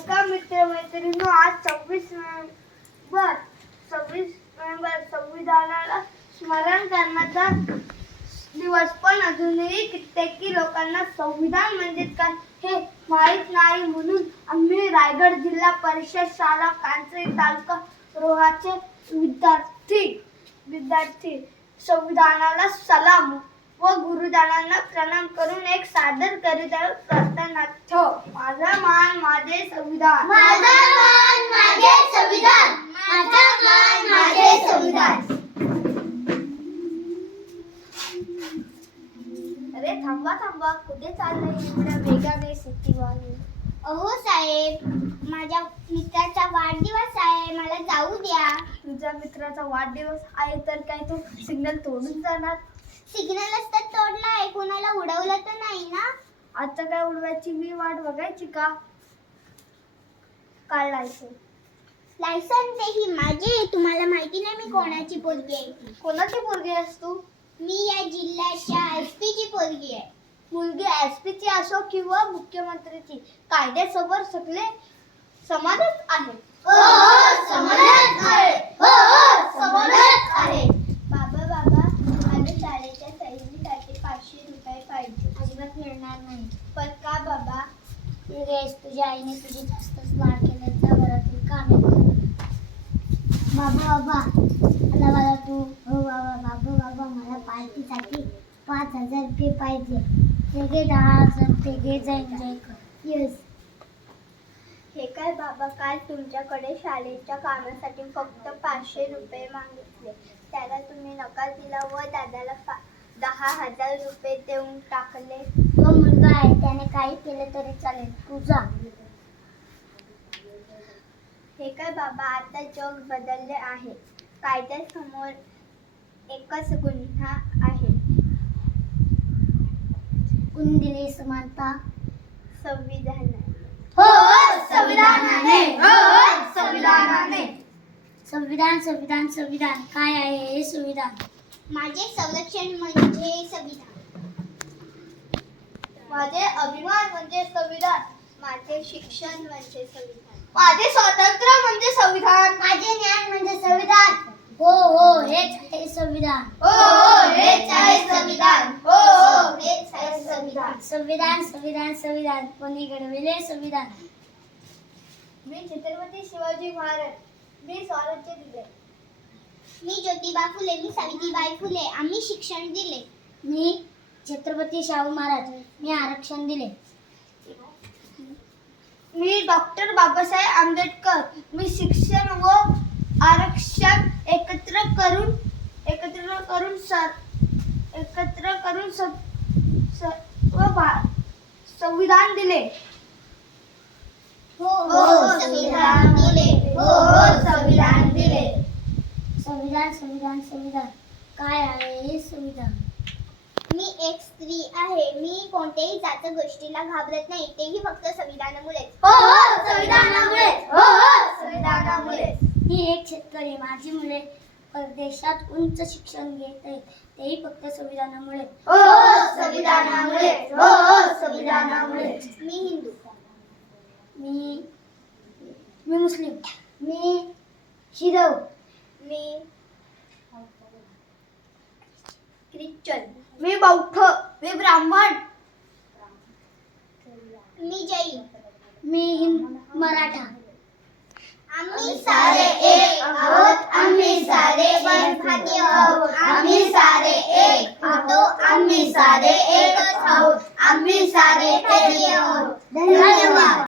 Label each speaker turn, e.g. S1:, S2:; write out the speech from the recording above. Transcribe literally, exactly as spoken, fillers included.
S1: नमस्कार मित्र मैत्रिणींनो, आज सव्वीस नोव्हेंबर सव्वीस नोव्हेंबर संविधानाला स्मरण करण्याचा दिवस. पण अजूनही कित्येक लोकांना संविधान म्हणजे काय हे माहीत नाही. म्हणून आम्ही रायगड जिल्हा परिषद शाळा कांचरी तालुका रोहाचे विद्यार्थी विद्यार्थी संविधानाला सलाम व गुरुदारांना प्रणाम करून एक सादर करीत आहोत. प्रार्थनार्थ. माझा मान माझे संविधान,
S2: माझा मान माझे संविधान, माझा मान माझे संविधान.
S1: अरे थांबा थांबा, कुठे चाललंय एवढ्या वेगाने सिटीवाले?
S2: अहो साहेब, माझ्या मित्राचा वाढदिवस आहे, मला जाऊ द्या.
S1: तुझ्या मित्राचा वाढदिवस आहे तर काय तू सिग्नल तोडून जाणार?
S2: सिग्नलच तर तोडलाय, कोणाला उडवलं तर नाही ना?
S1: आता काय उडवायची मी वाट बघायची का? काढायचं
S2: लायसन तेही माझे. तुम्हाला माहिती नाही मी कोणाची पोरगी आहे ती?
S1: कोणाची पोरगी आहेस तू?
S2: मी या जिल्ह्याच्या एस पी ची पोरगी आहे.
S1: मुलगी एस पी ची असो किंवा मुख्यमंत्रीची, कायद्यासमोर सगळे समानच आहे.
S2: हो हो समानच आहे, हो हो समानच आहे.
S1: बाबा बाबा मला शाळेच्या सहलीसाठी पाचशे रुपये पाहिजे.
S2: अजिबात मिळणार नाही.
S1: पण का बाबा?
S2: योगेश, तुझ्या आईने तुझी जास्तच लाड केले, जा घरातील कामे कर. बाबा बाबा मला मला तू हो बाबा बाबा बाबा मला पार्टीसाठी पाच हजार रुपये पाहिजे. ते घे दहा हजार रुपये घे, जा एन्जॉय कर. येस.
S1: हे काय बाबा, काल तुमच्याकडे शाळेच्या कामासाठी फक्त पाचशे रुपये मागितले, त्याला तुम्ही नकार दिला व दादाला पा दहा हजार रुपये देऊन टाकले.
S2: तो मुलगा आहे, त्याने काही केलं तरी चालेल, तू जा.
S1: हे काय बाबा, आता जग बदलले आहे. कायद्यासमोर एकच गुन्हा आहे.
S2: कोणी दिली समानता?
S1: संविधानाने.
S2: हो हो संविधानाने,
S1: हो हो संविधानाने.
S2: संविधान संविधान संविधान काय आहे हे संविधान? माझे संरक्षण म्हणजे संविधान.
S1: माझे अभिमान म्हणजे संविधान. माझे शिक्षण म्हणजे संविधान. माझे स्वातंत्र्य म्हणजे संविधान.
S2: माझे ज्ञान म्हणजे संविधान. हो हो हेच आहे संविधान.
S1: हो हो हेच आहे संविधान. हो हो हेच आहे संविधान.
S2: संविधान संविधान संविधान कोणी घडविले संविधान?
S1: मी छत्रपती शिवाजी महाराज. मी स्वराज्य दिले.
S2: मी ज्योतिबा फुले, मी सावित्रीबाई फुले, आम्ही शिक्षण दिले. मी छत्रपती शाहू महाराज, मी आरक्षण दिले.
S1: मी डॉक्टर बाबासाहेब आंबेडकर, मी शिक्षण व आरक्षण एकत्र करून एकत्र करून सर एकत्र करून सब सर्व भा- संविधान दिले.
S2: हो हो संविधान दिले.
S1: हो हो संविधान दिले.
S2: संविधान संविधान संविधान काय आहे हे संविधान? मी एक स्त्री आहे, मी कोणत्याही जात गोष्टीला घाबरत नाही, तेही फक्त संविधानामुळे.
S1: हो हो संविधानामुळे. हो हो संविधानामुळे.
S2: मी एक शेतकरी, माझी मुले परदेशात उंच शिक्षण घेत आहेत, तेही फक्त संविधानामुळे.
S1: हो हो संविधानामुळे. हो हो संविधानामुळे.
S2: मी हिंदू, मी मी मुस्लिम, मी शिरव,
S1: मी ख्रिश्चन, मी बौद्ध, मी ब्राह्मण,
S2: मी जैन, मी हिंद मराठा.
S1: आम्ही सारे एक आहोत. आम्ही सारे एक भारतीय आहोत. आम्ही सारे एक आहोत. आम्ही सारे एकच आहोत. आम्ही सारे एक आहोत. धन्यवाद.